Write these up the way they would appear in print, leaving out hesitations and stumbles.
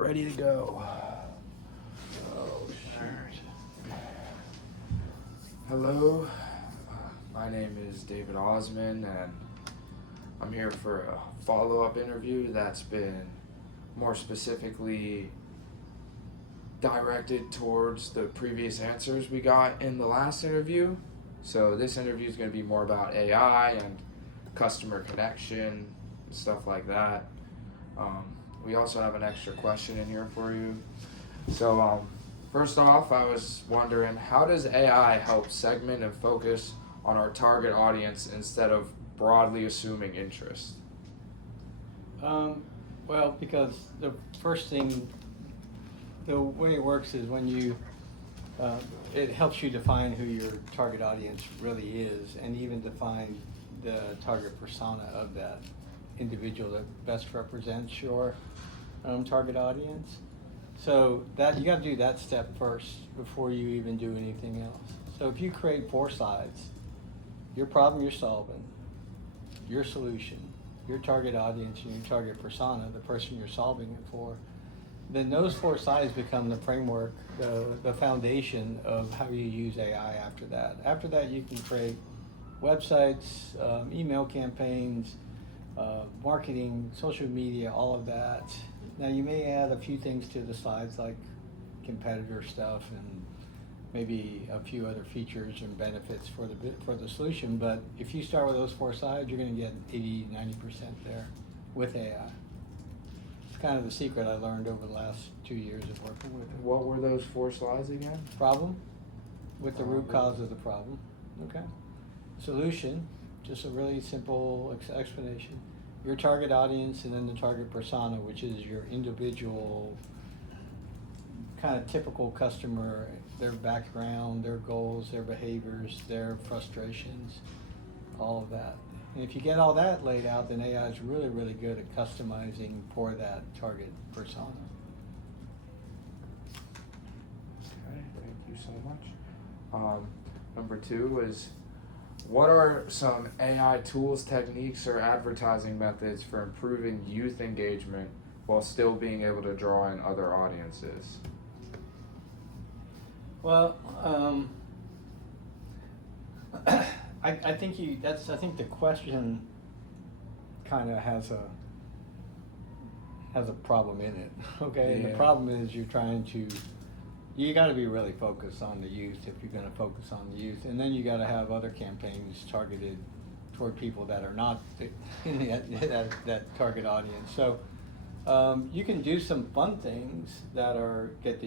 ready to go. Oh, shoot. Hello, my name is David Osman, and I'm here for a follow-up interview that's been more specifically directed towards the previous answers we got in the last interview. So this interview is going to be more about AI and customer connection and stuff like that. We also have an extra question in here for you. So first off, I was wondering, how does AI help segment and focus on our target audience instead of broadly assuming interest? Well, because the first thing, the way it works is when you, it helps you define who your target audience really is, and even define the target persona of that individual that best represents your target audience. So that you got to do that step first before you even do anything else. So if you create 4 sides, your problem you're solving, your solution, your target audience, and your target persona, the person you're solving it for, then those 4 sides become the framework, the foundation of how you use AI after that. After that, you can create websites, email campaigns, marketing, social media, all of that. Now you may add a few things to the sides like competitor stuff and maybe a few other features and benefits for the solution, but if you start with those 4 sides, you're going to get 80-90% there with AI. It's kind of the secret I learned over the last 2 years of working with it. What were those 4 slides again? Problem, with the root cause of the problem. Okay. Solution, just a really simple explanation. Your target audience, and then the target persona, which is your individual kind of typical customer, their background, their goals, their behaviors, their frustrations, all of that. And if you get all that laid out, then AI is really, really good at customizing for that target persona. Okay, thank you so much. Number 2 is, what are some AI tools, techniques, or advertising methods for improving youth engagement while still being able to draw in other audiences? Well, I think the question kind of has a problem in it. Okay, and the problem is you got to be really focused on the youth if you're going to focus on the youth, and then you got to have other campaigns targeted toward people that are not in that target audience. So you can do some fun things that are get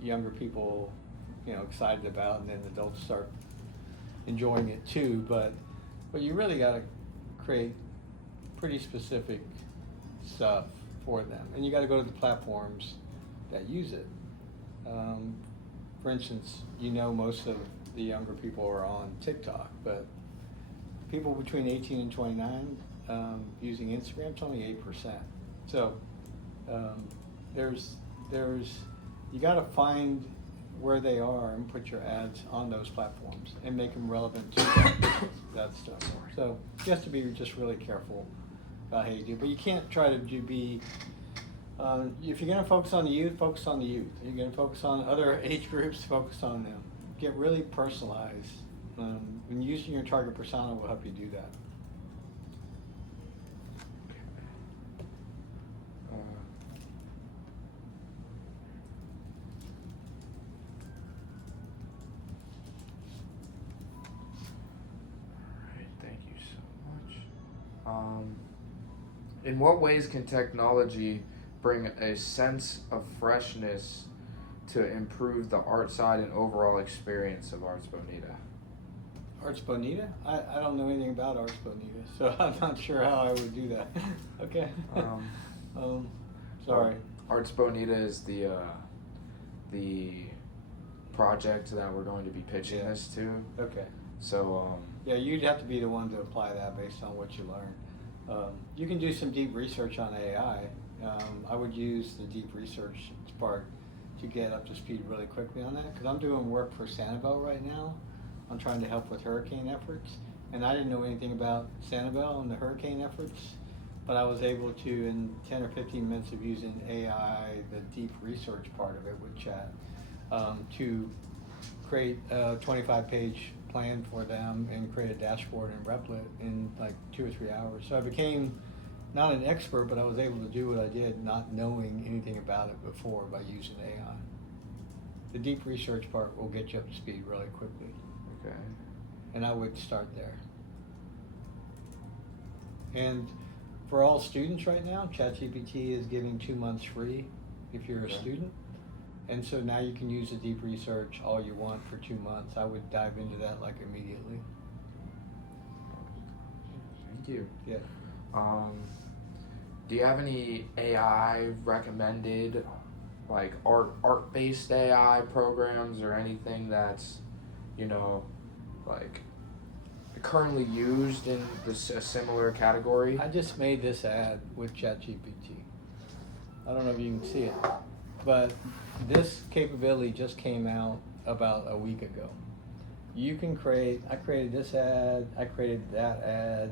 younger people, excited about, and then adults start enjoying it too. But you really got to create pretty specific stuff for them, and you got to go to the platforms that use it. For instance, most of the younger people are on TikTok, but people between 18 and 29 using Instagram, it's only 8%. So you got to find where they are and put your ads on those platforms and make them relevant to that stuff. So you have to be just really careful about how you do, but you can't try to be. If you're going to focus on the youth, focus on the youth. If you're going to focus on other age groups, focus on them. Get really personalized. And using your target persona will help you do that. Thank you so much. In what ways can technology bring a sense of freshness to improve the art side and overall experience of Arts Bonita? Arts Bonita? I don't know anything about Arts Bonita, so I'm not sure how I would do that. Okay. Sorry. Arts Bonita is the project that we're going to be pitching this to. Okay. So yeah, you'd have to be the one to apply that based on what you learn. You can do some deep research on AI. I would use the deep research part to get up to speed really quickly on that, because I'm doing work for Sanibel right now. I'm trying to help with hurricane efforts, and I didn't know anything about Sanibel and the hurricane efforts but I was able to, in 10 or 15 minutes of using AI, the deep research part of it with chat, to create a 25-page plan for them and create a dashboard in Replit in like 2 or 3 hours. So I became not an expert, but I was able to do what I did, not knowing anything about it before, by using AI. The deep research part will get you up to speed really quickly. Okay. And I would start there. And for all students right now, ChatGPT is giving 2 months free if you're a student. And so now you can use the deep research all you want for 2 months. I would dive into that like immediately. Thank you. Yeah. Do you have any AI recommended, like art-based AI programs or anything that's, you know, like currently used in a similar category? I just made this ad with ChatGPT. I don't know if you can see it, but this capability just came out about a week ago. You can I created this ad, I created that ad.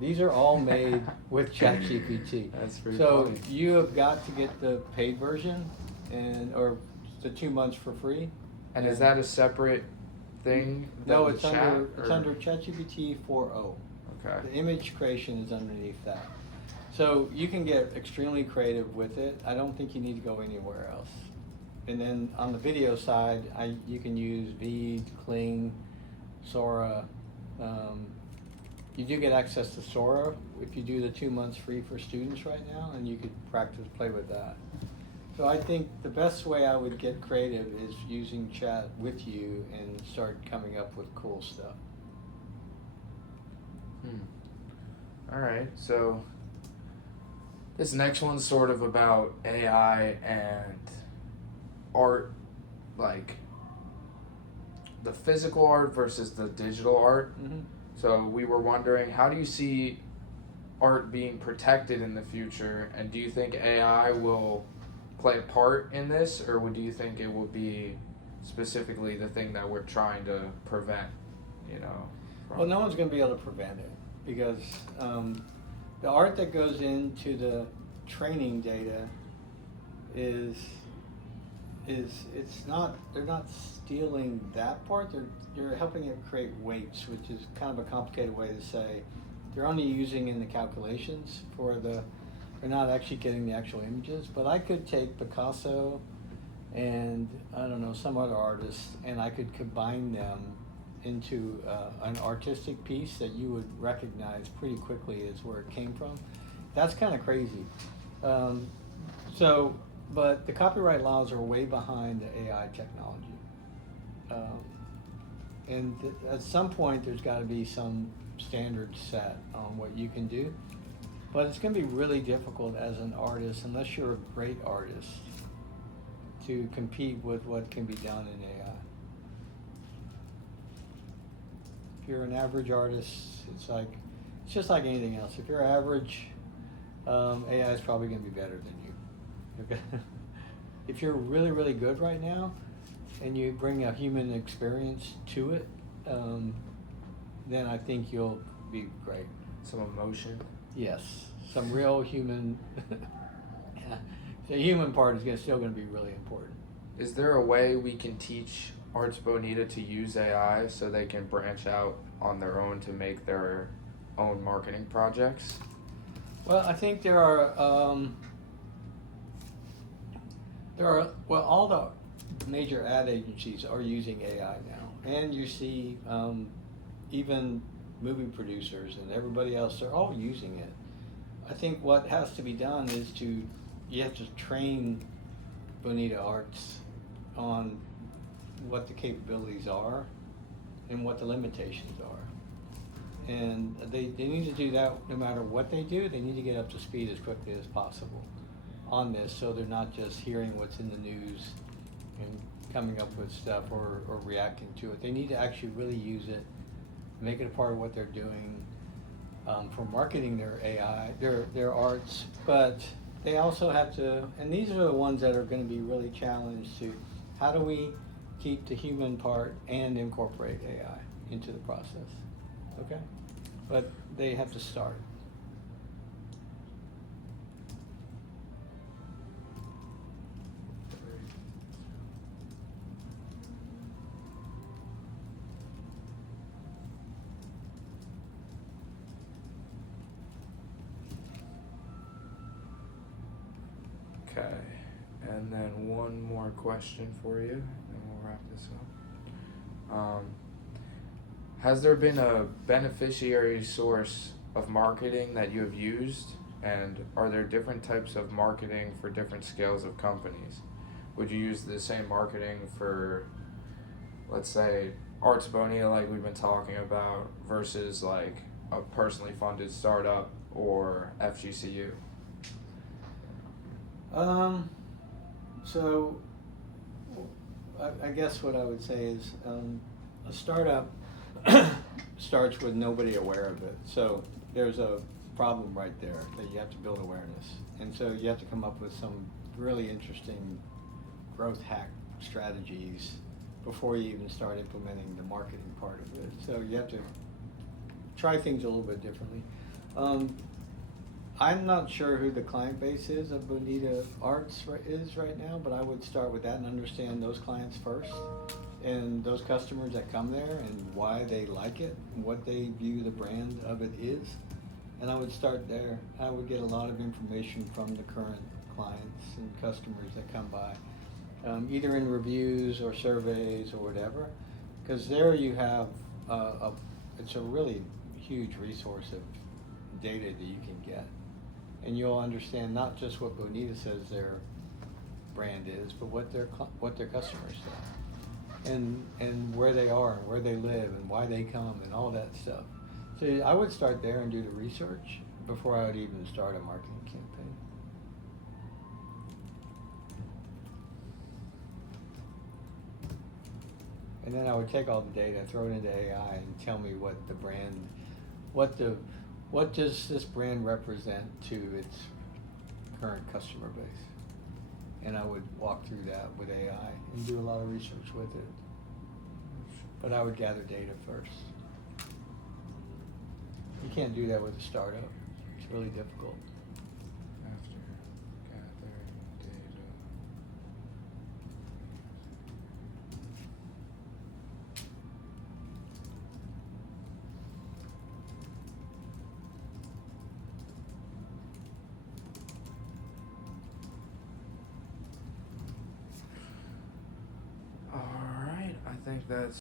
These are all made with ChatGPT. That's pretty So funny. you have got to get the paid version, or the 2 months for free. And is that a separate thing? No, than it's chat, under ChatGPT 4.0. Okay. The image creation is underneath that. So you can get extremely creative with it. I don't think you need to go anywhere else. And then on the video side, you can use Veed, Kling, Sora. You do get access to Sora if you do the 2 months free for students right now, and you could play with that. So I think the best way I would get creative is using chat with you and start coming up with cool stuff. All right, so this next one's sort of about AI and art, like the physical art versus the digital art. Mm-hmm. So we were wondering, how do you see art being protected in the future, and do you think AI will play a part in this, or do you think it will be specifically the thing that we're trying to prevent, you know? Well, no one's going to be able to prevent it, because the art that goes into the training data they're not stealing that part. You're helping it create weights, which is kind of a complicated way to say they're only using in the calculations they're not actually getting the actual images. But I could take Picasso and, I don't know, some other artist, and I could combine them into an artistic piece that you would recognize pretty quickly as where it came from. That's kind of crazy. But the copyright laws are way behind the AI technology. At some point, there's got to be some standard set on what you can do. But it's going to be really difficult as an artist, unless you're a great artist, to compete with what can be done in AI. If you're an average artist, it's just like anything else. If you're average, AI is probably going to be better than you. Okay. If you're really, really good right now, and you bring a human experience to it, then I think you'll be great. Some emotion. Yes, some real human. The human part is still going to be really important. Is there a way we can teach Arts Bonita to use AI so they can branch out on their own to make their own marketing projects? Well, I think there are all the major ad agencies are using AI now, and you see even movie producers and everybody else, they're all using it. I think what has to be done is you have to train Bonita Arts on what the capabilities are and what the limitations are. And they need to do that no matter what they do. They need to get up to speed as quickly as possible on this, so they're not just hearing what's in the news and coming up with stuff or reacting to it. They need to actually really use it, make it a part of what they're doing for marketing their AI, their arts. But they also have to, and these are the ones that are going to be really challenged to, how do we keep the human part and incorporate AI into the process? Okay? But they have to start. Okay, and then one more question for you, and we'll wrap this up. Has there been a beneficiary source of marketing that you have used, and are there different types of marketing for different scales of companies? Would you use the same marketing for, let's say, Arts Bonita, like we've been talking about, versus like a personally funded startup or FGCU? So I guess what I would say is a startup starts with nobody aware of it. So there's a problem right there that you have to build awareness. And so you have to come up with some really interesting growth hack strategies before you even start implementing the marketing part of it. So you have to try things a little bit differently. I'm not sure who the client base is of Bonita Arts is right now, but I would start with that and understand those clients first and those customers that come there and why they like it, and what they view the brand of it is. And I would start there. I would get a lot of information from the current clients and customers that come by, either in reviews or surveys or whatever, because there you have it's a really huge resource of data that you can get. And you'll understand not just what Bonita says their brand is, but what their customers say, and where they are, and where they live, and why they come, and all that stuff. So I would start there and do the research before I would even start a marketing campaign. And then I would take all the data, throw it into AI, and tell me what the brand, what does this brand represent to its current customer base? And I would walk through that with AI and do a lot of research with it. But I would gather data first. You can't do that with a startup. It's really difficult. After gathering data. All right, I think that's